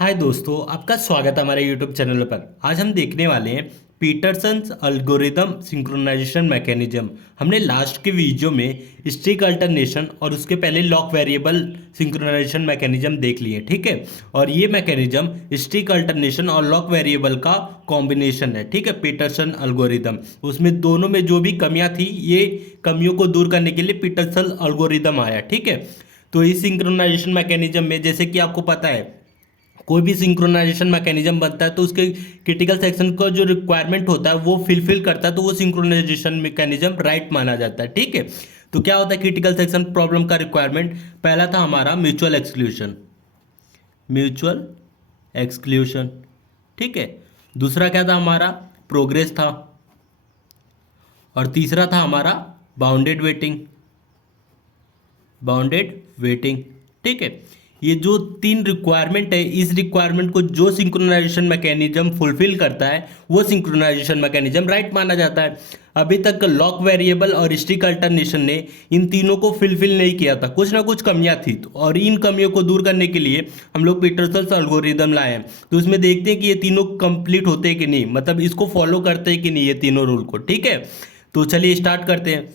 हाय दोस्तों, आपका स्वागत है हमारे यूट्यूब चैनल पर। आज हम देखने वाले हैं पीटरसन्स एल्गोरिदम सिंक्रोनाइजेशन मैकेनिज्म। हमने लास्ट के वीडियो में स्ट्रिक अल्टरनेशन और उसके पहले लॉक वेरिएबल सिंक्रोनाइजेशन मैकेनिज्म देख लिए, ठीक है। और ये मैकेनिज्म स्ट्रिक अल्टरनेशन और लॉक वेरिएबल का कॉम्बिनेशन है, ठीक है, पीटरसन एल्गोरिदम। उसमें दोनों में जो भी कमियां थी, ये कमियों को दूर करने के लिए पीटरसन एल्गोरिदम आया, ठीक है। तो इस सिंक्रोनाइजेशन मैकेनिज्म में, जैसे कि आपको पता है, कोई भी सिंक्रोनाइजेशन मैकेनिज्म बनता है तो उसके क्रिटिकल सेक्शन का जो रिक्वायरमेंट होता है वो फिलफिल करता है, तो वो सिंक्रोनाइजेशन मैकेनिज्म राइट माना जाता है, ठीक है। तो क्या होता है क्रिटिकल सेक्शन प्रॉब्लम का रिक्वायरमेंट? पहला था हमारा म्यूचुअल एक्सक्लूशन, म्यूचुअल एक्सक्लूशन, ठीक है। दूसरा क्या था हमारा? प्रोग्रेस था। और तीसरा था हमारा बाउंडेड वेटिंग, बाउंडेड वेटिंग, ठीक है। ये जो तीन रिक्वायरमेंट है, इस रिक्वायरमेंट को जो सिंक्रोनाइजेशन मैकेनिज्म फुलफिल करता है वो सिंक्रोनाइजेशन मैकेनिज्म राइट माना जाता है। अभी तक लॉक वेरिएबल और स्टिक अल्टरनेशन ने इन तीनों को फुलफिल नहीं किया था, कुछ ना कुछ कमियां थी, और इन कमियों को दूर करने के लिए हम लोग पीटरसन एल्गोरिदम लाए हैं। तो इसमें देखते हैं कि ये तीनों कंप्लीट होते हैं कि नहीं, मतलब इसको फॉलो करते हैं कि नहीं ये तीनों रूल को, ठीक है। तो चलिए स्टार्ट करते हैं।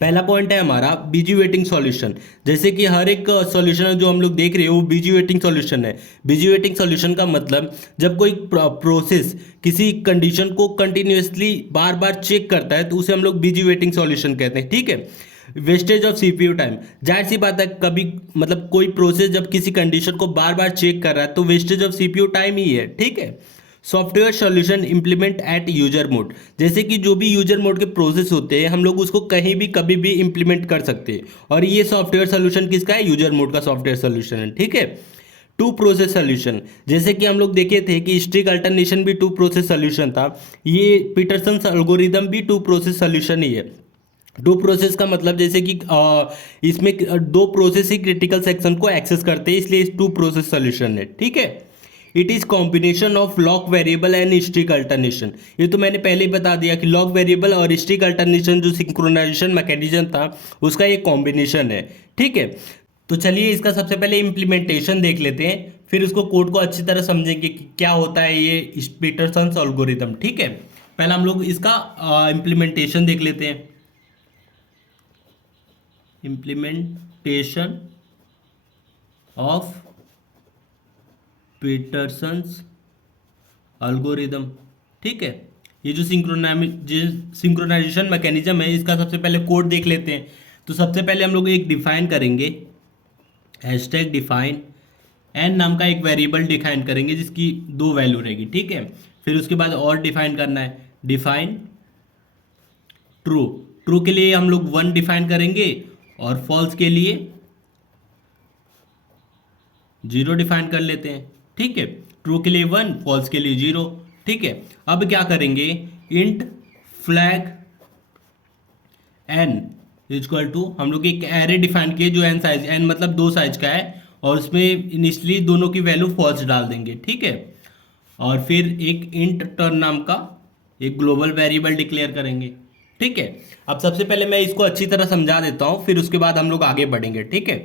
पहला पॉइंट है हमारा बीजी वेटिंग सॉल्यूशन। जैसे कि हर एक सॉल्यूशन जो हम लोग देख रहे हैं वो बीजी वेटिंग सॉल्यूशन है। बीजी वेटिंग सॉल्यूशन का मतलब जब कोई प्रोसेस किसी कंडीशन को कंटिन्यूसली बार बार चेक करता है तो उसे हम लोग बीजी वेटिंग सॉल्यूशन कहते हैं, ठीक है। वेस्टेज ऑफ सीपीयू टाइम, जाहिर सी बात है, कभी मतलब कोई प्रोसेस जब किसी कंडीशन को बार बार चेक कर रहा है तो वेस्टेज ऑफ सीपीयू टाइम ही है, ठीक है। Software solution implement at user mode, जैसे कि जो भी यूजर मोड के प्रोसेस होते हैं हम लोग उसको कहीं भी कभी भी इंप्लीमेंट कर सकते हैं, और ये सॉफ्टवेयर सॉल्यूशन किसका है? यूजर मोड का सॉफ्टवेयर सॉल्यूशन है, ठीक है। टू प्रोसेस सॉल्यूशन, जैसे कि हम लोग देखे थे कि स्ट्रिक अल्टरनेशन भी टू प्रोसेस सॉल्यूशन था, ये पीटरसन एल्गोरिदम भी टू प्रोसेस सॉल्यूशन ही है। दो प्रोसेस का मतलब जैसे कि इसमें दो प्रोसेस ही क्रिटिकल सेक्शन को एक्सेस करते हैं, इसलिए टू प्रोसेस सॉल्यूशन है, ठीक है। It is combination of lock variable and strict alternation, ये तो मैंने पहले ही बता दिया कि लॉक वेरिएबल और स्ट्रिक अल्टरनेशन जो सिंक्रोनाइजेशन मैकेनिज्म था उसका एक कॉम्बिनेशन है, ठीक है। तो चलिए इसका सबसे पहले इम्प्लीमेंटेशन देख लेते हैं, फिर उसको कोड को अच्छी तरह समझेंगे कि क्या होता है ये पीटरसन एल्गोरिथम, ठीक है। पहले हम लोग इसका इम्प्लीमेंटेशन देख लेते हैं। इम्प्लीमेंटेशन ऑफ पीटरसन्स एल्गोरिदम, ठीक है। ये जो सिंक्रोनाइजेशन मैकेनिज्म है इसका सबसे पहले कोड देख लेते हैं। तो सबसे पहले हम लोग एक डिफाइन करेंगे, हैशटैग डिफाइन एन नाम का एक वेरिएबल डिफाइन करेंगे जिसकी दो वैल्यू रहेगी, ठीक है। फिर उसके बाद और डिफाइन करना है, डिफाइन ट्रू, ट्रू के लिए हम लोग 1 डिफाइन करेंगे और फॉल्स के लिए 0 डिफाइन कर लेते हैं, ठीक है। ट्रू के लिए 1, फॉल्स के लिए 0, ठीक है। अब क्या करेंगे, int flag N equal to, हम लोग एक एरे डिफाइन किए जो एन साइज, एन मतलब 2 साइज का है, और उसमें इनिशियली दोनों की वैल्यू फॉल्स डाल देंगे, ठीक है। और फिर एक इंट टर्न नाम का एक ग्लोबल वेरिएबल डिक्लेयर करेंगे, ठीक है। अब सबसे पहले मैं इसको अच्छी तरह समझा देता हूँ, फिर उसके बाद हम लोग आगे बढ़ेंगे, ठीक है।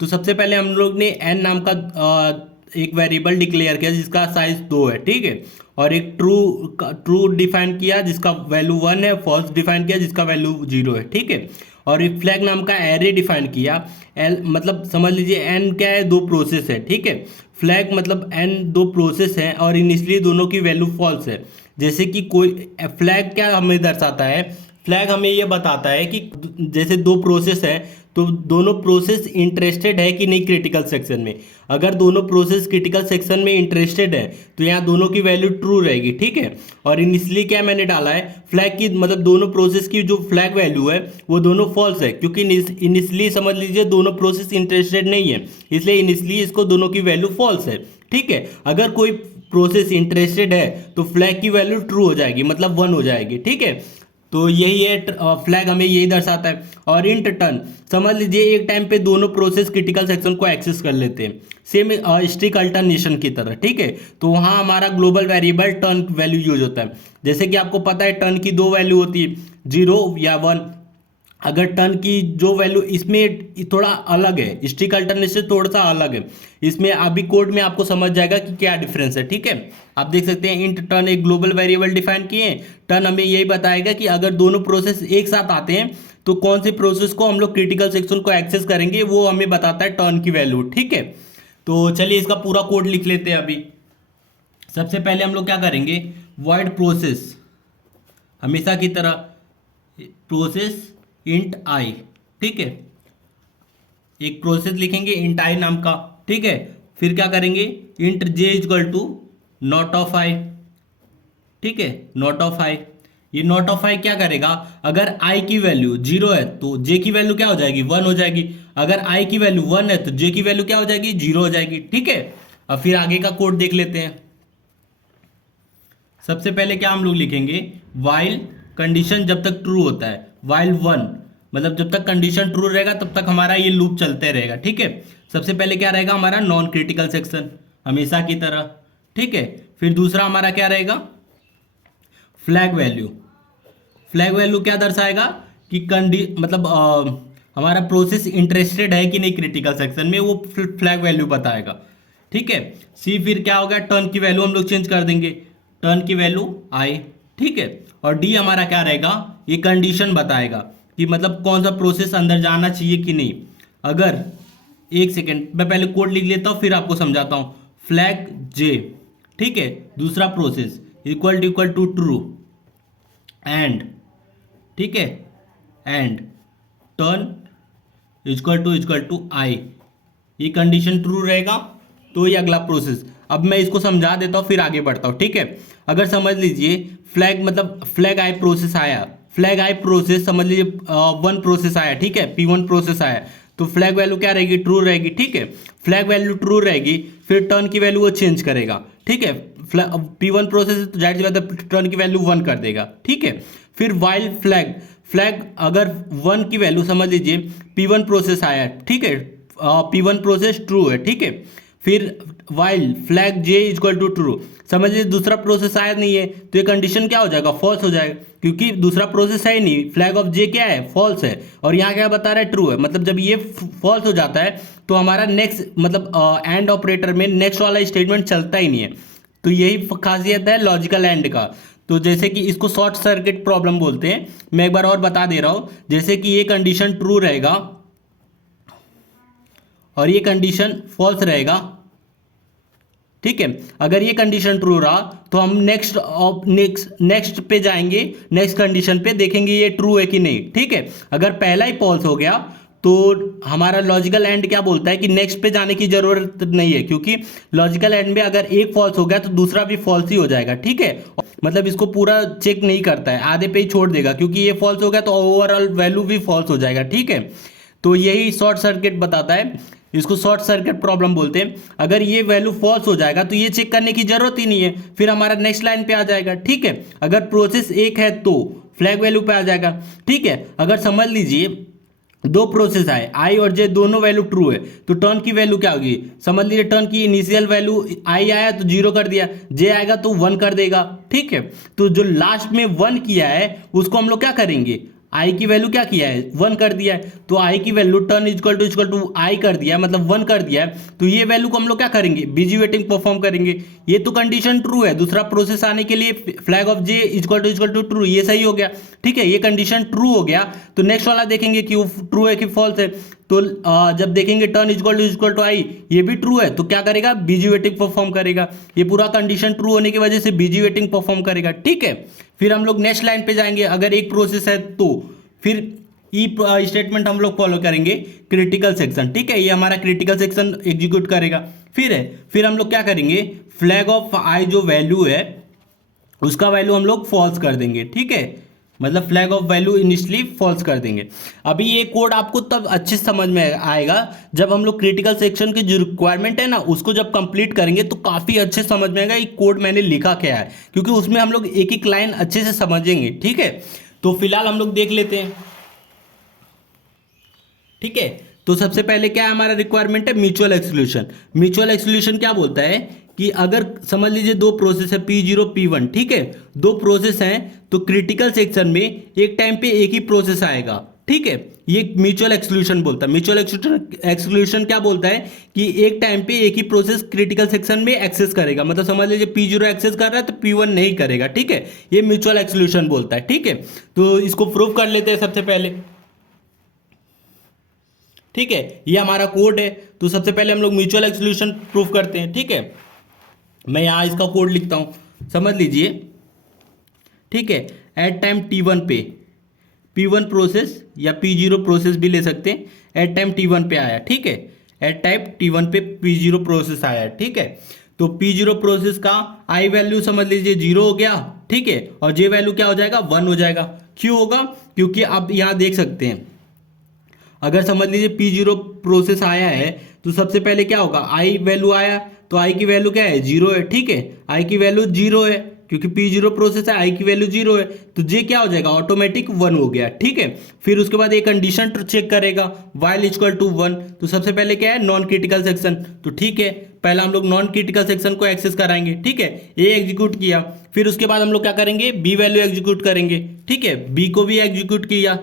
तो सबसे पहले हम लोग ने एन नाम का एक वेरिएबल डिक्लेयर किया जिसका साइज 2 है, ठीक है। और एक ट्रू डिफाइन किया जिसका वैल्यू 1 है, फॉल्स डिफाइन किया जिसका वैल्यू 0 है, ठीक है। और एक फ्लैग नाम का एरे डिफाइन किया, एल मतलब समझ लीजिए एन क्या है, 2 प्रोसेस है, ठीक है। फ्लैग मतलब एन 2 प्रोसेस है और इनिशियली दोनों की वैल्यू फॉल्स है। जैसे कि कोई फ्लैग क्या हमें दर्शाता है, फ्लैग हमें ये बताता है कि जैसे 2 प्रोसेस है तो दोनों प्रोसेस इंटरेस्टेड है कि नहीं क्रिटिकल सेक्शन में। अगर दोनों प्रोसेस क्रिटिकल सेक्शन में इंटरेस्टेड है तो यहाँ दोनों की वैल्यू ट्रू रहेगी, ठीक है। और इनिशियली क्या मैंने डाला है, फ्लैग की मतलब दोनों प्रोसेस की जो फ्लैग वैल्यू है वो दोनों फॉल्स है, क्योंकि इनिशियली समझ लीजिए दोनों प्रोसेस इंटरेस्टेड नहीं है, इसलिए इनिशियली इसको दोनों की वैल्यू फॉल्स है, ठीक है। अगर कोई प्रोसेस इंटरेस्टेड है तो फ्लैग की वैल्यू ट्रू हो जाएगी, मतलब 1 हो जाएगी, ठीक है। तो यही है, फ्लैग हमें यही दर्शाता है। और इंट टर्न, समझ लीजिए एक टाइम पे दोनों प्रोसेस क्रिटिकल सेक्शन को एक्सेस कर लेते हैं, सेम स्ट्रिक अल्टरनेशन की तरह, ठीक है। तो वहाँ हमारा global variable turn value use होता है। जैसे कि आपको पता है टर्न की 2 वैल्यू होती है, 0 या 1। अगर टर्न की जो वैल्यू इसमें थोड़ा अलग है, स्टिक अल्टरनेट से थोड़ा सा अलग है, इसमें अभी कोड में आपको समझ जाएगा कि क्या डिफरेंस है। ठीक है, आप देख सकते हैं इंट टर्न एक ग्लोबल वेरिएबल डिफाइन किए हैं। टर्न हमें यही बताएगा कि अगर दोनों प्रोसेस एक साथ आते हैं तो कौन सी प्रोसेस को हम लोग क्रिटिकल सेक्शन को एक्सेस करेंगे, वो हमें बताता है टर्न की वैल्यू। ठीक है, तो चलिए इसका पूरा कोड लिख लेते हैं। अभी सबसे पहले हम लोग क्या करेंगे, वॉइड प्रोसेस, हमेशा की तरह प्रोसेस इंट आई। ठीक है, एक प्रोसेस लिखेंगे इंट आई नाम का। ठीक है, फिर क्या करेंगे, int J equal to not of I. ठीक है, नॉट ऑफ आई, ये नॉट ऑफ आई क्या करेगा, अगर आई की वैल्यू 0 है तो जे की वैल्यू क्या हो जाएगी, 1 हो जाएगी। अगर आई की वैल्यू 1 है तो जे की वैल्यू क्या हो जाएगी, 0 हो जाएगी। ठीक है, अब फिर आगे का कोड देख लेते हैं। सबसे पहले क्या हम लोग लिखेंगे, वाइल कंडीशन जब तक ट्रू होता है, वाइल 1 मतलब जब तक कंडीशन ट्रू रहेगा तब तक हमारा ये लूप चलते रहेगा। ठीक है, सबसे पहले क्या रहेगा हमारा नॉन क्रिटिकल सेक्शन, हमेशा की तरह। ठीक है, फिर दूसरा हमारा क्या रहेगा, फ्लैग वैल्यू। फ्लैग वैल्यू क्या दर्शाएगा कि हमारा प्रोसेस इंटरेस्टेड है कि नहीं क्रिटिकल सेक्शन में, वो फ्लैग वैल्यू बताएगा। ठीक है, सी फिर क्या होगा, टर्न की वैल्यू हम लोग चेंज कर देंगे, टर्न की वैल्यू आई। ठीक है, और डी हमारा क्या रहेगा, ये कंडीशन बताएगा कि मतलब कौन सा प्रोसेस अंदर जाना चाहिए कि नहीं। अगर एक सेकेंड मैं पहले कोड लिख लेता हूँ फिर आपको समझाता हूँ। फ्लैग जे, ठीक है, दूसरा process equal to true and, ठीक है, and turn equal to I, ये कंडीशन ट्रू रहेगा तो ये अगला प्रोसेस। अब मैं इसको समझा देता हूँ फिर आगे बढ़ता हूँ। ठीक है, अगर समझ लीजिए फ्लैग मतलब फ्लैग आई प्रोसेस आया, फ्लैग आई प्रोसेस समझ लीजिए 1 प्रोसेस आया। ठीक है, P1 प्रोसेस आया तो फ्लैग वैल्यू क्या रहेगी, ट्रू रहेगी। ठीक है, फ्लैग वैल्यू ट्रू रहेगी, फिर टर्न की वैल्यू वो चेंज करेगा। ठीक है, P1 प्रोसेस तो जाहिर सी बात है टर्न की वैल्यू 1 कर देगा। ठीक है, फिर वाइल फ्लैग, फ्लैग अगर 1 की वैल्यू समझ लीजिए P1 प्रोसेस आया। ठीक है, P1 प्रोसेस ट्रू है। ठीक है, फिर while flag J equal to true, समझ लीजिए दूसरा प्रोसेस आया नहीं है तो ये कंडीशन क्या हो जाएगा, फॉल्स हो जाएगा, क्योंकि दूसरा प्रोसेस है ही नहीं। फ्लैग ऑफ जे क्या है, फॉल्स है, और यहाँ क्या बता रहा है, ट्रू है। मतलब जब ये फॉल्स हो जाता है तो हमारा नेक्स्ट मतलब एंड ऑपरेटर में नेक्स्ट वाला स्टेटमेंट चलता ही नहीं है। तो यही खासियत है लॉजिकल एंड का। तो जैसे कि इसको शॉर्ट सर्किट प्रॉब्लम बोलते हैं। मैं एक बार और बता दे रहा हूँ, जैसे कि ये कंडीशन ट्रू रहेगा और ये कंडीशन फॉल्स रहेगा। ठीक है, अगर ये कंडीशन ट्रू रहा तो हम नेक्स्ट पे जाएंगे, नेक्स्ट कंडीशन पे देखेंगे ये ट्रू है कि नहीं। ठीक है, अगर पहला ही फॉल्स हो गया तो हमारा लॉजिकल एंड क्या बोलता है कि नेक्स्ट पे जाने की जरूरत नहीं है, क्योंकि लॉजिकल एंड में अगर एक फॉल्स हो गया तो दूसरा भी फॉल्स ही हो जाएगा। ठीक है, मतलब इसको पूरा चेक नहीं करता है, आधे पे ही छोड़ देगा, क्योंकि ये फॉल्स हो गया तो ओवरऑल वैल्यू भी फॉल्स हो जाएगा। ठीक है, तो यही शॉर्ट सर्किट बताता है, इसको शॉर्ट सर्किट प्रॉब्लम बोलते हैं। अगर ये वैल्यू फॉल्स हो जाएगा तो ये चेक करने की जरूरत ही नहीं है, फिर हमारा नेक्स्ट लाइन पे आ जाएगा। ठीक है, अगर प्रोसेस एक है तो फ्लैग वैल्यू पे आ जाएगा। ठीक है, अगर समझ लीजिए 2 प्रोसेस आए, आई और जे दोनों वैल्यू ट्रू है तो टर्न की वैल्यू क्या होगी, समझ लीजिए टर्न की इनिशियल वैल्यू आई आया तो 0 कर दिया, जे आएगा तो 1 कर देगा। ठीक है, तो जो लास्ट में 1 किया है उसको हम लोग क्या करेंगे, आई की वैल्यू क्या किया है, 1 कर दिया है, तो आई की वैल्यू टर्न इक्वल टू आई कर दिया है, मतलब 1 कर दिया है, तो ये वैल्यू को हम लोग क्या करेंगे, बीजी वेटिंग परफॉर्म करेंगे। ये तो कंडीशन ट्रू है, दूसरा प्रोसेस आने के लिए flag of J equal to true, ये सही हो गया। ठीक है, ये कंडीशन ट्रू हो गया तो नेक्स्ट वाला देखेंगे कि वो ट्रू है कि फॉल्स है। तो जब देखेंगे टर्न इक्वल टू आई, ये भी ट्रू है तो क्या करेगा, बीजी वेटिंग परफॉर्म करेगा। ये पूरा कंडीशन ट्रू होने की वजह से बीजी वेटिंग परफॉर्म करेगा। ठीक है, फिर हम लोग नेक्स्ट लाइन पे जाएंगे, अगर एक प्रोसेस है तो फिर ई स्टेटमेंट हम लोग फॉलो करेंगे, क्रिटिकल सेक्शन। ठीक है, ये हमारा क्रिटिकल सेक्शन एग्जीक्यूट करेगा। फिर हम लोग क्या करेंगे, फ्लैग ऑफ आई जो वैल्यू है उसका वैल्यू हम लोग फॉल्स कर देंगे। ठीक है, मतलब flag of value initially false कर देंगे। अभी ये कोड आपको तब अच्छे समझ में आएगा जब हम लोग क्रिटिकल सेक्शन की जो रिक्वायरमेंट है ना उसको जब कंप्लीट करेंगे तो काफ़ी अच्छे समझ में आएगा ये कोड मैंने लिखा क्या है, क्योंकि उसमें हम लोग एक एक लाइन अच्छे से समझेंगे। ठीक है, तो फिलहाल हम लोग देख लेते हैं। ठीक है, तो सबसे पहले क्या है हमारा रिक्वायरमेंट है, म्यूचुअल एक्सक्लूशन। म्यूचुअल एक्सक्लूशन क्या बोलता है कि अगर समझ लीजिए 2 प्रोसेस है P0 P1, ठीक है, 2 प्रोसेस हैं तो क्रिटिकल सेक्शन में एक टाइम पे एक ही प्रोसेस आएगा। ठीक है, ये म्यूचुअल एक्सक्लूशन बोलता है। म्यूचुअल एक्सक्लूशन क्या बोलता है कि एक टाइम पे एक ही प्रोसेस क्रिटिकल सेक्शन में एक्सेस करेगा, मतलब समझ लीजिए P0 एक्सेस कर रहा है तो P1 नहीं करेगा, ठीक है, ये म्यूचुअल एक्सक्लूशन बोलता है। ठीक है, तो इसको प्रूव कर लेते हैं सबसे पहले। ठीक है, ये हमारा कोड है, तो सबसे पहले हम लोग म्यूचुअल एक्सक्लूशन प्रूफ करते हैं। ठीक है, मैं यहाँ इसका कोड लिखता हूँ, समझ लीजिए। ठीक है, एट टाइम T1 पे P1 प्रोसेस या P0 प्रोसेस भी ले सकते हैं, एट टाइम T1 पे आया। ठीक है, एट टाइम T1 पे P0 प्रोसेस आया। ठीक है, तो P0 प्रोसेस का आई वैल्यू समझ लीजिए 0 हो गया। ठीक है, और जे वैल्यू क्या हो जाएगा, 1 हो जाएगा। क्यों होगा, क्योंकि आप यहाँ देख सकते हैं, अगर समझ लीजिए P0 प्रोसेस आया है तो सबसे पहले क्या होगा, आई वैल्यू आया, तो आई की वैल्यू क्या है, 0 है। ठीक है, आई की वैल्यू 0 है क्योंकि P0 प्रोसेस है, आई की वैल्यू 0 है, तो जे क्या हो जाएगा, ऑटोमेटिक 1 हो गया। ठीक है, फिर उसके बाद एक कंडीशन चेक करेगा, वाइल इक्वल टू 1, तो सबसे पहले क्या है, नॉन क्रिटिकल सेक्शन। तो ठीक है, पहला हम लोग नॉन क्रिटिकल सेक्शन को एक्सेस कराएंगे। ठीक है, ए एग्जीक्यूट किया, फिर उसके बाद हम लोग क्या करेंगे, बी वैल्यू एग्जीक्यूट करेंगे। ठीक है, बी को भी एग्जीक्यूट किया,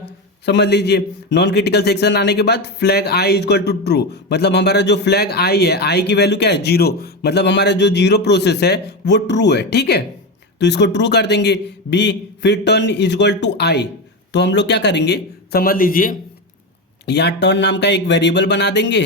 समझ लीजिए। नॉन क्रिटिकल सेक्शन आने के बाद flag I equal to true, मतलब हमारा जो फ्लैग आई है, आई की वैल्यू क्या है, 0, मतलब हमारा जो 0 प्रोसेस है वो ट्रू है। ठीक है, तो इसको ट्रू कर देंगे। बी, फिर टर्न इक्वल टू आई, तो हम लोग क्या करेंगे, समझ लीजिए, यहाँ टर्न नाम का एक वेरिएबल बना देंगे,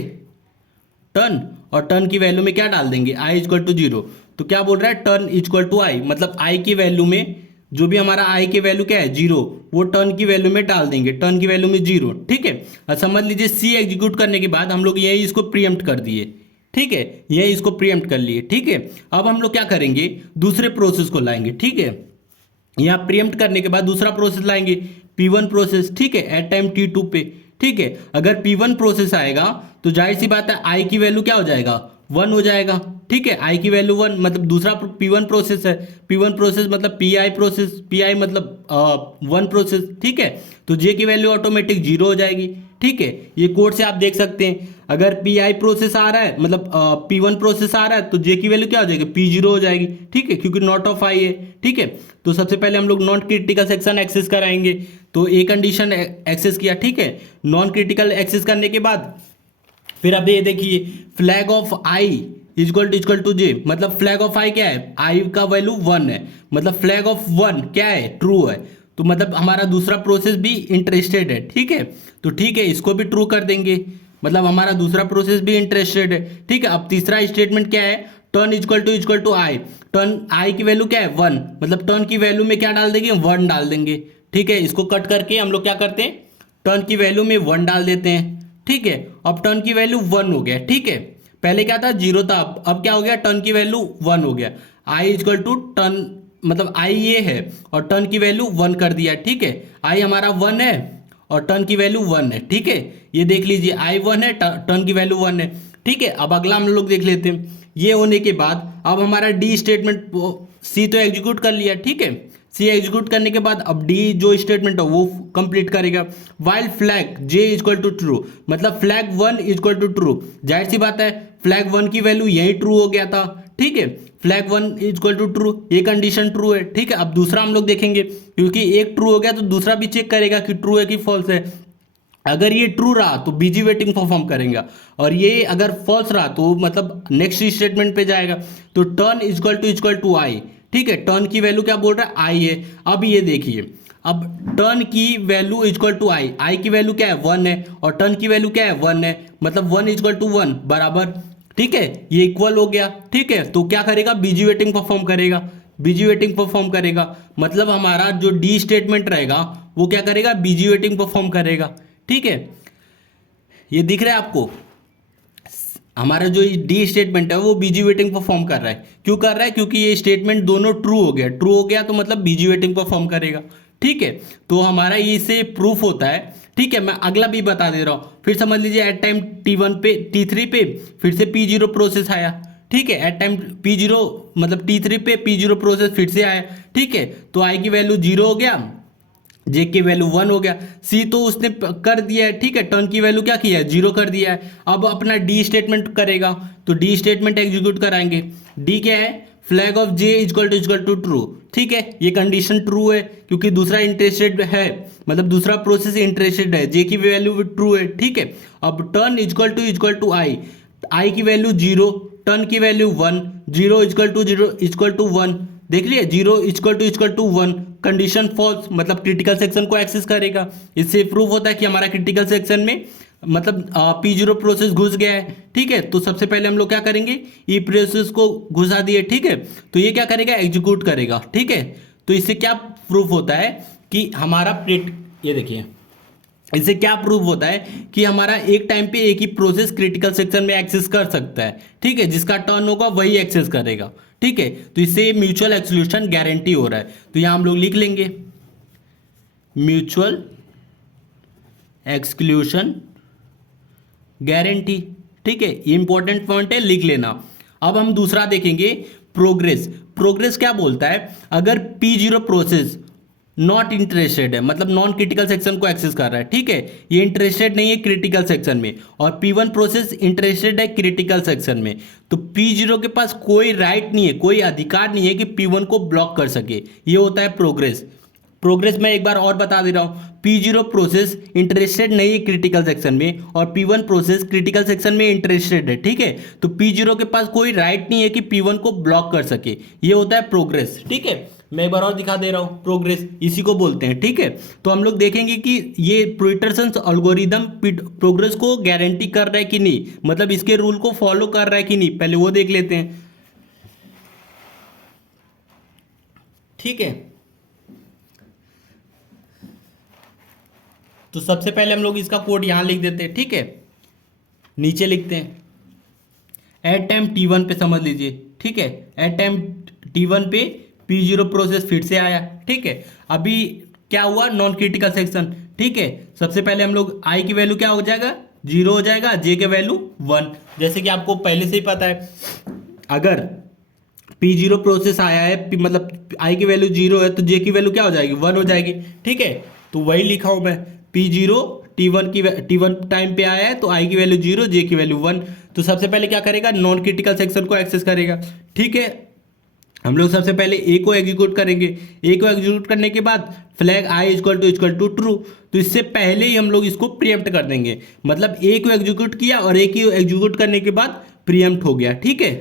टर्न, और टर्न की वैल्यू में क्या डाल देंगे, आई इक्वल टू 0। तो क्या बोल रहा है, टर्न इक्वल टू आई, मतलब आई की वैल्यू में जो भी हमारा आई की वैल्यू क्या है, 0, वो टर्न की वैल्यू में डाल देंगे, टर्न की वैल्यू में 0। ठीक है, और समझ लीजिए सी एग्जीक्यूट करने के बाद हम लोग यही इसको प्रीएम्प्ट कर दिए। ठीक है, यही इसको प्रीएम्प्ट कर लिए। ठीक है, अब हम लोग क्या करेंगे, दूसरे प्रोसेस को लाएंगे। ठीक है, यहाँ प्रीएम्प्ट करने के बाद दूसरा प्रोसेस लाएंगे, P1 प्रोसेस। ठीक है, एट टाइम T2 पे। ठीक है, अगर P1 प्रोसेस आएगा तो जाहिर सी बात है आई की वैल्यू क्या हो जाएगा, 1 हो जाएगा। ठीक है, आई की वैल्यू 1, मतलब दूसरा P1 प्रोसेस है, P1 प्रोसेस मतलब PI प्रोसेस, PI मतलब 1 प्रोसेस। ठीक है, तो जे की वैल्यू ऑटोमेटिक 0 हो जाएगी। ठीक है, ये कोड से आप देख सकते हैं, अगर PI प्रोसेस आ रहा है, मतलब P1 प्रोसेस आ रहा है, तो जे की वैल्यू क्या हो जाएगी, P0 हो जाएगी। ठीक है, क्योंकि नॉट ऑफ आई है। ठीक है, तो सबसे पहले हम लोग नॉन क्रिटिकल सेक्शन एक्सेस कराएंगे, तो ए कंडीशन एक्सेस किया। ठीक है, नॉन क्रिटिकल एक्सेस करने के बाद फिर अब ये देखिए, flag of I equal to J, मतलब फ्लैग ऑफ आई क्या है, आई का वैल्यू 1 है, मतलब फ्लैग ऑफ 1 क्या है, ट्रू है, तो मतलब हमारा दूसरा प्रोसेस भी इंटरेस्टेड है। ठीक है, तो ठीक है, इसको भी ट्रू कर देंगे, मतलब हमारा दूसरा प्रोसेस भी इंटरेस्टेड है। ठीक है, अब तीसरा स्टेटमेंट क्या है, turn equal to I, turn I की वैल्यू क्या है, 1, मतलब टर्न की वैल्यू में क्या डाल देंगे, 1 डाल देंगे। ठीक है, इसको कट करके हम लोग क्या करते हैं, टर्न की वैल्यू में 1 डाल देते हैं। ठीक है, अब टर्न की वैल्यू 1 हो गया। ठीक है, पहले क्या था, 0 था, अब क्या हो गया, टर्न की वैल्यू 1 हो गया। आई इक्वल टू टर्न, मतलब आई ये है और टर्न की वैल्यू 1 कर दिया। ठीक है, आई हमारा 1 है और टर्न की वैल्यू 1 है। ठीक है, ये देख लीजिए, आई 1 है, टर्न की वैल्यू 1 है। ठीक है, अब अगला हम लोग देख लेते हैं। ये होने के बाद अब हमारा डी स्टेटमेंट, सी तो एग्जीक्यूट कर लिया। ठीक है, सी एग्जीक्यूट करने के बाद अब डी जो स्टेटमेंट है वो कंप्लीट करेगा। While flag J equal to true, मतलब फ्लैग 1 इक्वल टू ट्रू, जाहिर सी बात है फ्लैग 1 की वैल्यू यही ट्रू हो गया था। ठीक है, फ्लैग 1 इक्वल टू ट्रू, ये कंडीशन ट्रू है। ठीक है, अब दूसरा हम लोग देखेंगे, क्योंकि एक ट्रू हो गया तो दूसरा भी चेक करेगा कि ट्रू है कि फॉल्स है। अगर ये ट्रू रहा तो बीजी वेटिंग परफॉर्म करेगा, और ये अगर फॉल्स रहा तो मतलब नेक्स्ट स्टेटमेंट पे जाएगा। तो टर्न इक्वल टू आई। ठीक है, टर्न की वैल्यू क्या बोल रहा है, आई है। अब ये देखिए, अब टर्न की वैल्यू इक्वल टू आई, आई की वैल्यू क्या है, 1 है, और टर्न की वैल्यू क्या है, 1 है, मतलब 1 इक्वल टू 1 बराबर। ठीक है, ये इक्वल हो गया। ठीक है, तो क्या करेगा, बीजी वेटिंग परफॉर्म करेगा, बीजी वेटिंग परफॉर्म करेगा, मतलब हमारा जो डी स्टेटमेंट रहेगा वो क्या करेगा, बीजी वेटिंग परफॉर्म करेगा। ठीक है, ये दिख रहा है आपको, हमारा जो डी स्टेटमेंट है वो बीजी वेटिंग परफॉर्म कर रहा है। क्यों कर रहा है, क्योंकि ये स्टेटमेंट दोनों ट्रू हो गया, ट्रू हो गया तो मतलब बीजी वेटिंग परफॉर्म करेगा। ठीक है, तो हमारा इससे प्रूफ होता है। ठीक है, मैं अगला भी बता दे रहा हूँ। फिर समझ लीजिए एट टाइम T1 पे, T3 पे फिर से P0 प्रोसेस आया। ठीक है, एट टाइम P0 मतलब T3 पे P0 प्रोसेस फिर से आया। ठीक है, तो आई की वैल्यू 0 हो गया, जे की वैल्यू 1 हो गया, सी तो उसने कर दिया है। ठीक है, टर्न की वैल्यू क्या किया है, 0 कर दिया है। अब अपना डी स्टेटमेंट करेगा, तो डी स्टेटमेंट एग्जीक्यूट कराएंगे। डी क्या है, flag of J equal to true. ठीक है, ये कंडीशन ट्रू है क्योंकि दूसरा इंटरेस्टेड है, मतलब दूसरा प्रोसेस इंटरेस्टेड है, जे की वैल्यू ट्रू है। ठीक है, अब टर्न इक्वल टू आई की वैल्यू 0, टर्न की वैल्यू 1, 0 इक्वल टू 1। देख लिया, 0 इक्वल टू 1, कंडीशन फॉल्स, मतलब क्रिटिकल सेक्शन को एक्सेस करेगा। इससे प्रूव होता है कि हमारा क्रिटिकल सेक्शन में मतलब P0 प्रोसेस घुस गया है। ठीक है, तो सबसे पहले हम लोग क्या करेंगे, ई प्रोसेस को घुसा दिए। ठीक है, तो ये क्या करेगा, एग्जीक्यूट करेगा। ठीक है, तो इससे क्या प्रूफ होता है कि हमारा ये देखिए, इससे क्या प्रूफ होता है कि हमारा एक टाइम पे एक ही प्रोसेस क्रिटिकल सेक्शन में एक्सेस कर सकता है। ठीक है, जिसका टर्न होगा वही एक्सेस करेगा। ठीक है, तो इससे म्यूचुअल एक्सक्लूशन गारंटी हो रहा है। तो यहां हम लोग लिख लेंगे म्यूचुअल एक्सक्लूशन गारंटी। ठीक है, ये इंपॉर्टेंट पॉइंट है, लिख लेना। अब हम दूसरा देखेंगे, प्रोग्रेस। प्रोग्रेस क्या बोलता है, अगर P0 प्रोसेस नॉट इंटरेस्टेड है, मतलब नॉन क्रिटिकल सेक्शन को एक्सेस कर रहा है। ठीक है, ये इंटरेस्टेड नहीं है क्रिटिकल सेक्शन में, और P1 प्रोसेस इंटरेस्टेड है क्रिटिकल सेक्शन में, तो P0 के पास कोई राइट नहीं है, कोई अधिकार नहीं है कि P1 को ब्लॉक कर सके। ये होता है प्रोग्रेस। प्रोग्रेस मैं एक बार और बता दे रहा हूँ, P0 प्रोसेस इंटरेस्टेड नहीं है क्रिटिकल सेक्शन में, और P1 प्रोसेस क्रिटिकल सेक्शन में इंटरेस्टेड है। ठीक है, तो P0 के पास कोई राइट नहीं है कि P1 को ब्लॉक कर सके। ये होता है प्रोग्रेस। ठीक है, मैं एक बार और दिखा दे रहा हूँ, प्रोग्रेस इसी को बोलते हैं। ठीक है, तो हम लोग देखेंगे कि ये पीटरसन एल्गोरिदम प्रोग्रेस को गारंटी कर रहा है कि नहीं, मतलब इसके रूल को फॉलो कर रहा है कि नहीं, पहले वो देख लेते हैं। ठीक है, तो सबसे पहले हम लोग इसका कोड यहां लिख देते हैं। ठीक है, नीचे लिखते हैं एट टाइम T1 पे, समझ लीजिए। ठीक है, एट टाइम T1 पे P0 प्रोसेस फिर से आया। ठीक है, अभी क्या हुआ, नॉन क्रिटिकल सेक्शन। ठीक है, सबसे पहले हम लोग आई की वैल्यू क्या हो जाएगा, 0 हो जाएगा, जे के वैल्यू 1। जैसे कि आपको पहले से ही पता है, अगर P0 प्रोसेस आया है, मतलब आई की वैल्यू 0 है, तो जे की वैल्यू क्या हो जाएगी, 1 हो जाएगी। ठीक है, तो वही लिखा हूं मैं, P0 T1 टाइम पे आया है, तो आई की वैल्यू 0, जे की वैल्यू 1। तो सबसे पहले क्या करेगा, नॉन क्रिटिकल सेक्शन को एक्सेस करेगा। ठीक है, हम लोग सबसे पहले ए को एग्जीक्यूट करेंगे। ए को एग्जीक्यूट करने के बाद flag I equal to true, तो इससे पहले ही हम लोग इसको प्रीएम्प्ट कर देंगे, मतलब ए को एग्जीक्यूट किया और ए को एग्जीक्यूट करने के बाद प्रीएम्प्ट हो गया। ठीक है,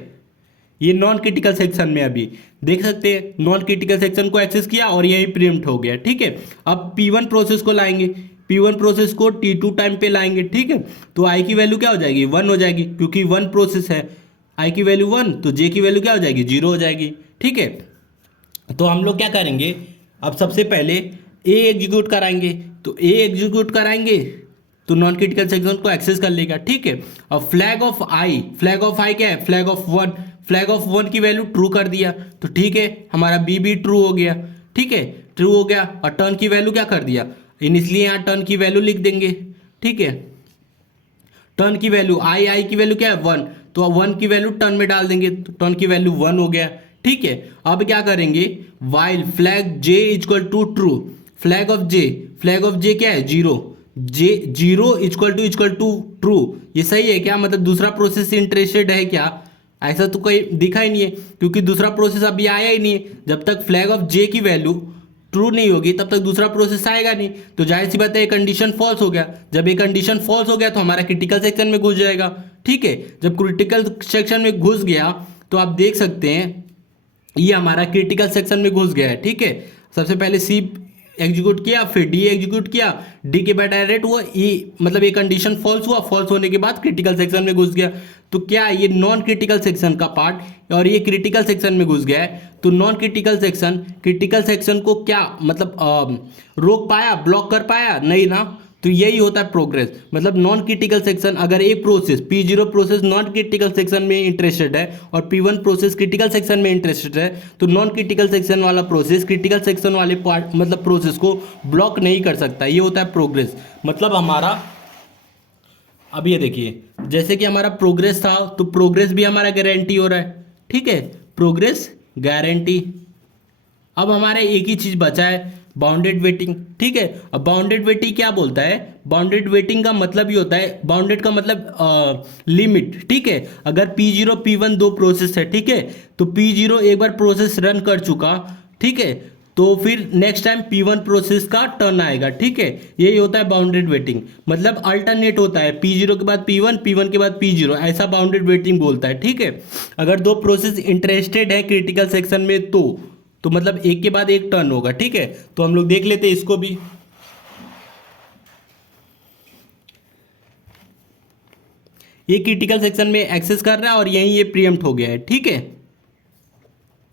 ये नॉन क्रिटिकल सेक्शन में अभी देख सकते हैं, नॉन क्रिटिकल सेक्शन को एक्सेस किया और यही प्रीएम्प्ट हो गया। ठीक है, अब P1 प्रोसेस को लाएंगे, P1 प्रोसेस को T2 टाइम पे लाएंगे। ठीक है, तो आई की वैल्यू क्या हो जाएगी, 1 हो जाएगी, क्योंकि 1 प्रोसेस है, आई की वैल्यू 1, तो जे की वैल्यू क्या हो जाएगी, 0 हो जाएगी। ठीक है, तो हम लोग क्या करेंगे, अब सबसे पहले ए एग्जीक्यूट कराएंगे, तो ए एग्जीक्यूट कराएंगे तो नॉन क्रिटिकल सेक्शन को एक्सेस कर लेगा। ठीक है, अब फ्लैग ऑफ आई क्या है, फ्लैग ऑफ 1, फ्लैग ऑफ 1 की वैल्यू ट्रू कर दिया, तो ठीक है, हमारा बी भी ट्रू हो गया। ठीक है, ट्रू हो गया, और टर्न की वैल्यू क्या कर दिया, इसलिए यहाँ टर्न की वैल्यू लिख देंगे। ठीक है, टर्न की वैल्यू आई की वैल्यू क्या है, 1, तो 1 की वैल्यू टर्न में डाल देंगे, तो टर्न की वैल्यू 1 हो गया। ठीक है, अब क्या करेंगे, while flag J equal to true, flag of J क्या है, 0, जे 0 इक्वल टू ट्रू। ये सही है क्या, मतलब दूसरा प्रोसेस इंटरेस्टेड है क्या, ऐसा तो कोई दिखा ही नहीं है, क्योंकि दूसरा प्रोसेस अभी आया ही नहीं है। जब तक फ्लैग ऑफ जे की वैल्यू ट्रू नहीं होगी तब तक दूसरा प्रोसेस आएगा नहीं, तो जाहिर सी बात है ये कंडीशन फॉल्स हो गया। जब ये कंडीशन फॉल्स हो गया तो हमारा क्रिटिकल सेक्शन में घुस जाएगा। ठीक है, जब क्रिटिकल सेक्शन में घुस गया तो आप देख सकते हैं ये हमारा क्रिटिकल सेक्शन में घुस गया है। ठीक है, सबसे पहले सी एग्जीक्यूट किया, फिर डी एग्जीक्यूट किया, डी के बाद डायरेक्ट हुआ ई, मतलब ये कंडीशन फॉल्स हुआ, फॉल्स होने के बाद क्रिटिकल सेक्शन में घुस गया। तो क्या ये नॉन क्रिटिकल सेक्शन का पार्ट और ये क्रिटिकल सेक्शन में घुस गया है, तो नॉन क्रिटिकल सेक्शन को क्या मतलब रोक पाया, ब्लॉक कर पाया नहीं ना, तो यही होता है प्रोग्रेस। मतलब नॉन क्रिटिकल सेक्शन, अगर एक process P0 process non critical section में इंटरेस्टेड है और P1 प्रोसेस क्रिटिकल सेक्शन में इंटरेस्टेड है, तो नॉन क्रिटिकल सेक्शन वाला प्रोसेस क्रिटिकल सेक्शन वाले पार्ट मतलब प्रोसेस को ब्लॉक नहीं कर सकता। ये होता है प्रोग्रेस। मतलब हमारा अब ये देखिए, जैसे कि हमारा प्रोग्रेस था तो प्रोग्रेस भी हमारा गारंटी हो रहा है। ठीक है, प्रोग्रेस गारंटी। अब हमारे एक ही चीज़ बचा है, बाउंडेड वेटिंग। ठीक है, अब बाउंडेड वेटिंग क्या बोलता है, बाउंडेड वेटिंग का मतलब ये होता है, बाउंडेड का मतलब लिमिट। ठीक है, अगर P0 P1 दो प्रोसेस है, ठीक है, तो P0 एक बार प्रोसेस रन कर चुका, ठीक है, तो फिर नेक्स्ट टाइम P1 प्रोसेस का टर्न आएगा। ठीक है, यही होता है बाउंडेड वेटिंग, मतलब अल्टरनेट होता है, P0 के बाद P1, P1 के बाद P0, ऐसा बाउंडेड वेटिंग बोलता है। ठीक है, अगर दो प्रोसेस इंटरेस्टेड है क्रिटिकल सेक्शन में तो मतलब एक के बाद एक टर्न होगा। ठीक है, तो हम लोग देख लेते हैं इसको भी। ये क्रिटिकल सेक्शन में एक्सेस कर रहा है और यहीं ये प्रीएम्प्ट हो गया है। ठीक है,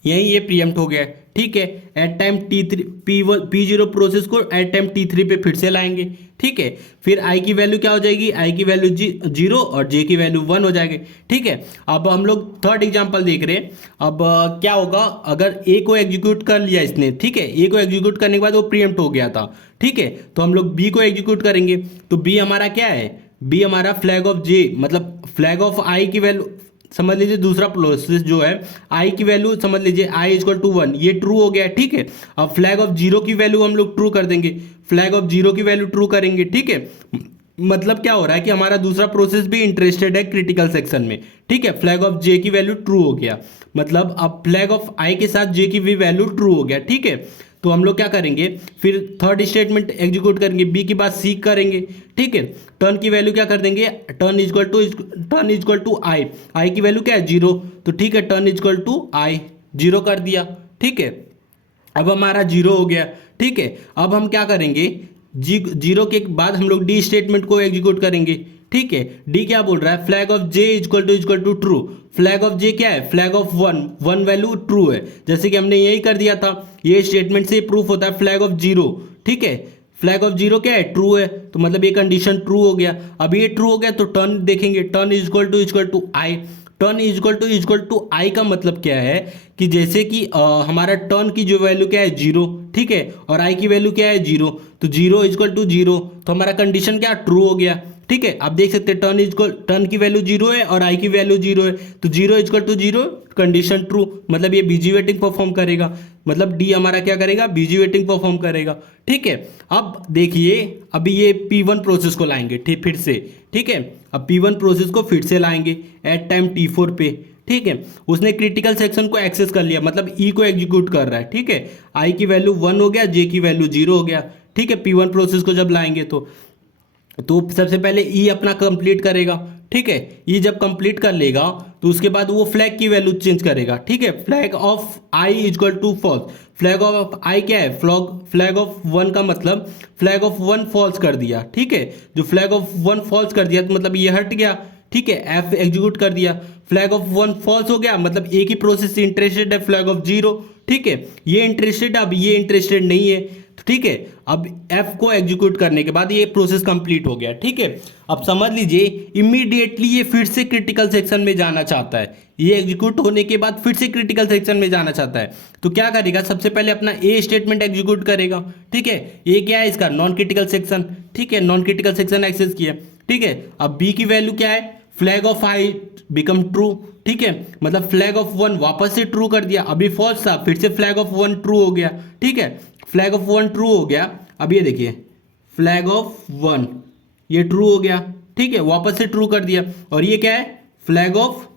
यहीं ये प्रीएम्प्ट हो गया है। ठीक है, at time T3 P0 process को एट टाइम T3 पे फिर से लाएंगे। ठीक है, फिर आई की वैल्यू क्या हो जाएगी, आई की वैल्यू 0 और जे की वैल्यू 1 हो जाएगी। ठीक है, अब हम लोग थर्ड एग्जांपल देख रहे हैं। अब क्या होगा, अगर ए को एग्जीक्यूट कर लिया इसने, ठीक है, ए को एग्जीक्यूट करने के बाद वो प्रीएम्प्ट हो गया था। ठीक है, तो हम लोग बी को एग्जीक्यूट करेंगे, तो बी हमारा क्या है, बी हमारा फ्लैग ऑफ जे, मतलब फ्लैग ऑफ आई की वैल्यू समझ लीजिए, दूसरा प्रोसेस जो है आई की वैल्यू समझ लीजिए आई इक्वल टू 1, ये ट्रू हो गया। ठीक है, अब फ्लैग ऑफ जीरो की वैल्यू हम लोग ट्रू कर देंगे, फ्लैग ऑफ जीरो की वैल्यू ट्रू करेंगे। ठीक है, मतलब क्या हो रहा है कि हमारा दूसरा प्रोसेस भी इंटरेस्टेड है क्रिटिकल सेक्शन में। ठीक है, फ्लैग ऑफ जे की वैल्यू ट्रू हो गया, मतलब अब फ्लैग ऑफ आई के साथ जे की भी वैल्यू ट्रू हो गया। ठीक है, तो हम लोग क्या करेंगे, फिर थर्ड स्टेटमेंट एग्जीक्यूट करेंगे, बी की बात सी करेंगे। ठीक है, टर्न की वैल्यू क्या कर देंगे, टर्न इजक्वल टू आई, आई की वैल्यू क्या है 0, तो ठीक है, टर्न इजक्वल टू आई 0 कर दिया। ठीक है, अब हमारा 0 हो गया। ठीक है, अब हम क्या करेंगे, जीरो के बाद हम लोग डी स्टेटमेंट को एग्जीक्यूट करेंगे। ठीक है, डी क्या बोल रहा है, flag of J equal to true, flag of J क्या है, फ्लैग ऑफ 1 वैल्यू ट्रू है, जैसे कि हमने यही कर दिया था, ये स्टेटमेंट से प्रूफ होता है फ्लैग ऑफ 0। ठीक है, फ्लैग ऑफ 0 क्या है, ट्रू है, तो मतलब ये कंडीशन ट्रू हो गया। अब ये ट्रू हो गया तो टर्न देखेंगे, turn equal to I, turn equal to I का मतलब क्या है कि जैसे कि हमारा टर्न की जो वैल्यू क्या है 0, ठीक है, और आई की वैल्यू क्या है 0, तो 0 इक्वल टू 0, तो हमारा कंडीशन क्या ट्रू हो गया। ठीक है, आप देख सकते हैं टर्न की वैल्यू 0 है और आई की वैल्यू 0 है, तो 0 इक्वल टू 0, कंडीशन ट्रू, मतलब ये बीजी वेटिंग परफॉर्म करेगा, मतलब डी हमारा क्या करेगा, बीजी वेटिंग परफॉर्म करेगा। ठीक है, अब देखिए अभी ये P1 प्रोसेस को लाएंगे, ठीक, फिर से। ठीक है, अब P1 प्रोसेस को फिर से लाएंगे एट टाइम T4 पे। ठीक है, उसने क्रिटिकल सेक्शन को एक्सेस कर लिया, मतलब ई को एग्जीक्यूट कर रहा है। ठीक है, आई की वैल्यू 1 हो गया, जे की वैल्यू 0 हो गया। ठीक है, P1 प्रोसेस को जब लाएंगे तो सबसे पहले ई अपना कंप्लीट करेगा। ठीक है, ये जब कंप्लीट कर लेगा तो उसके बाद वो फ्लैग की वैल्यू चेंज करेगा। ठीक है, flag of I equal to false, flag of I क्या है, फ्लैग ऑफ 1 का मतलब फ्लैग ऑफ 1 फॉल्स कर दिया। ठीक है, जो फ्लैग ऑफ 1 फॉल्स कर दिया तो मतलब ये हट गया। ठीक है, एफ एग्जीक्यूट कर दिया, फ्लैग ऑफ 1 फॉल्स हो गया, मतलब एक ही प्रोसेस इंटरेस्टेड है, फ्लैग ऑफ 0। ठीक है, ये इंटरेस्टेड, अब ये इंटरेस्टेड नहीं है। ठीक है, अब एफ को एग्जीक्यूट करने के बाद ये प्रोसेस कंप्लीट हो गया। ठीक है, अब समझ लीजिए इमीडिएटली ये फिर से क्रिटिकल सेक्शन में जाना चाहता है, ये एग्जीक्यूट होने के बाद फिर से क्रिटिकल सेक्शन में जाना चाहता है, तो क्या करेगा, सबसे पहले अपना ए स्टेटमेंट एग्जीक्यूट करेगा। ठीक है, ये क्या है इसका, नॉन क्रिटिकल सेक्शन। ठीक है, नॉन क्रिटिकल सेक्शन एक्सेस किया। ठीक है, अब बी की वैल्यू क्या है, flag of I become true. ठीक है, मतलब फ्लैग ऑफ 1 वापस से ट्रू कर दिया, अभी फॉल्स था, फिर से फ्लैग ऑफ 1 ट्रू हो गया। ठीक है, फ्लैग ऑफ 1 ट्रू हो गया, अब ये देखिए फ्लैग ऑफ 1 ये ट्रू हो गया। ठीक है, वापस से ट्रू कर दिया, और ये क्या है, फ्लैग ऑफ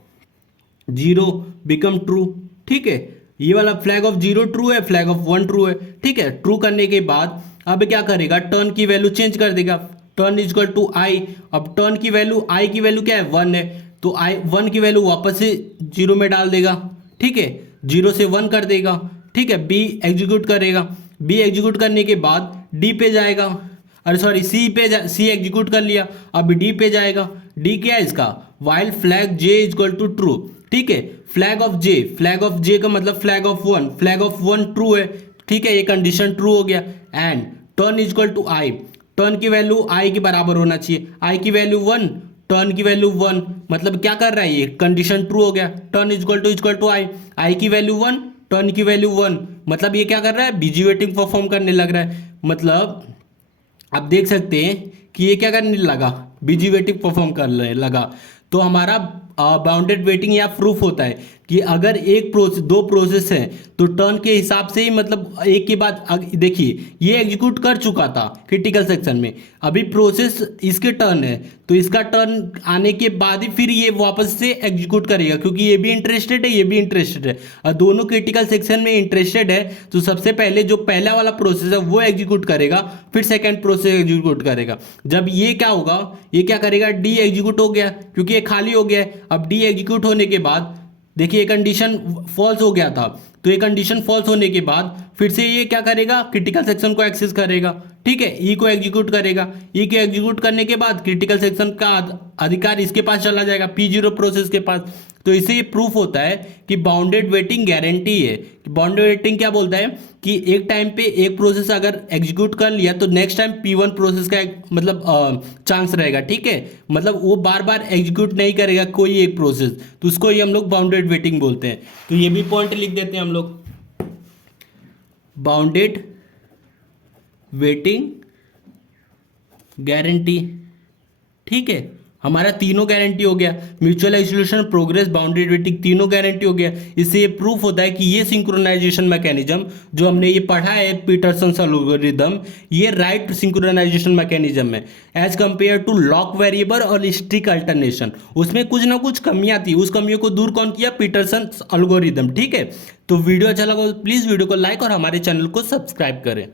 0 बिकम ट्रू। ठीक है, ये वाला फ्लैग ऑफ 0 ट्रू है, फ्लैग ऑफ 1 ट्रू है। ठीक है, ट्रू करने के बाद अब क्या करेगा, टर्न की वैल्यू चेंज कर देगा, टर्न इक्वल टू आई, अब टर्न की वैल्यू आई की वैल्यू क्या है 1 है, तो आई 1 की वैल्यू वापस से 0 में डाल देगा। ठीक है, 0 से 1 कर देगा। ठीक है, बी एग्जीक्यूट करेगा, बी एग्जीक्यूट करने के बाद डी पे जाएगा, अरे सॉरी सी एग्जीक्यूट कर लिया, अब डी पे जाएगा। डी क्या है इसका, while flag J equal to true. ठीक है, फ्लैग ऑफ जे का मतलब flag of 1, flag of 1 true है। ठीक है, ये कंडीशन ट्रू हो गया, and turn equal to I, turn की वैल्यू आई के बराबर होना चाहिए, आई की वैल्यू 1, टर्न की वैल्यू 1, मतलब क्या कर रहा है, ये कंडीशन ट्रू हो गया, टर्न इक्वल टू आई, आई की वैल्यू 1, टर्न की वैल्यू 1, मतलब ये क्या कर रहा है, बीजी वेटिंग परफॉर्म करने लग रहा है। मतलब आप देख सकते हैं कि ये क्या करने लगा, बीजी वेटिंग परफॉर्म करने लगा, तो हमारा बाउंडेड वेटिंग या प्रूफ होता है कि अगर एक प्रोसेस, दो प्रोसेस हैं तो टर्न के हिसाब से ही, मतलब एक के बाद देखिए ये एग्जीक्यूट कर चुका था क्रिटिकल सेक्शन में, अभी प्रोसेस इसके टर्न है तो इसका टर्न आने के बाद ही फिर ये वापस से एग्जीक्यूट करेगा, क्योंकि ये भी इंटरेस्टेड है ये भी इंटरेस्टेड है और दोनों क्रिटिकल सेक्शन में इंटरेस्टेड है। तो सबसे पहले जो पहला वाला प्रोसेस है वो एग्जीक्यूट करेगा, फिर सेकेंड प्रोसेस एग्जीक्यूट करेगा। जब ये क्या होगा, ये क्या करेगा, डी एग्जीक्यूट हो गया क्योंकि ये खाली हो गया है। अब डी एग्जीक्यूट होने के बाद देखिए ये कंडीशन फॉल्स हो गया था, तो ये कंडीशन फॉल्स होने के बाद फिर से ये क्या करेगा, क्रिटिकल सेक्शन को एक्सेस करेगा, ठीक है, ई को एग्जीक्यूट करेगा। ई को एग्जीक्यूट करने के बाद क्रिटिकल सेक्शन का अधिकार इसके पास चला जाएगा, P0 प्रोसेस के पास। तो इससे ये प्रूफ होता है कि बाउंडेड वेटिंग गारंटी है। बाउंडेड वेटिंग क्या बोलता है कि एक टाइम पे एक प्रोसेस अगर एग्जीक्यूट कर लिया तो नेक्स्ट टाइम P1 प्रोसेस का एक मतलब चांस रहेगा, ठीक है, मतलब वो बार बार एग्जीक्यूट नहीं करेगा कोई एक प्रोसेस, तो उसको ही हम लोग बाउंडेड वेटिंग बोलते हैं। तो ये भी पॉइंट लिख देते हैं हम लोग, बाउंडेड वेटिंग गारंटी, ठीक है। हमारा तीनों गारंटी हो गया, mutual exclusion, progress, bounded waiting, तीनों गारंटी हो गया। इससे ये प्रूफ होता है कि ये सिंक्रोनाइजेशन मैकेनिज्म जो हमने ये पढ़ा है पीटरसन एल्गोरिथम, ये राइट सिंक्रोनाइजेशन मैकेनिज्म है as compare to lock variable और स्ट्रिक्ट अल्टरनेशन। उसमें कुछ ना कुछ कमियां थी, उस कमियों को दूर कौन किया, पीटरसन एल्गोरिथम, ठीक है। तो वीडियो अच्छा लगा तो प्लीज़ वीडियो को लाइक और हमारे चैनल को सब्सक्राइब करें।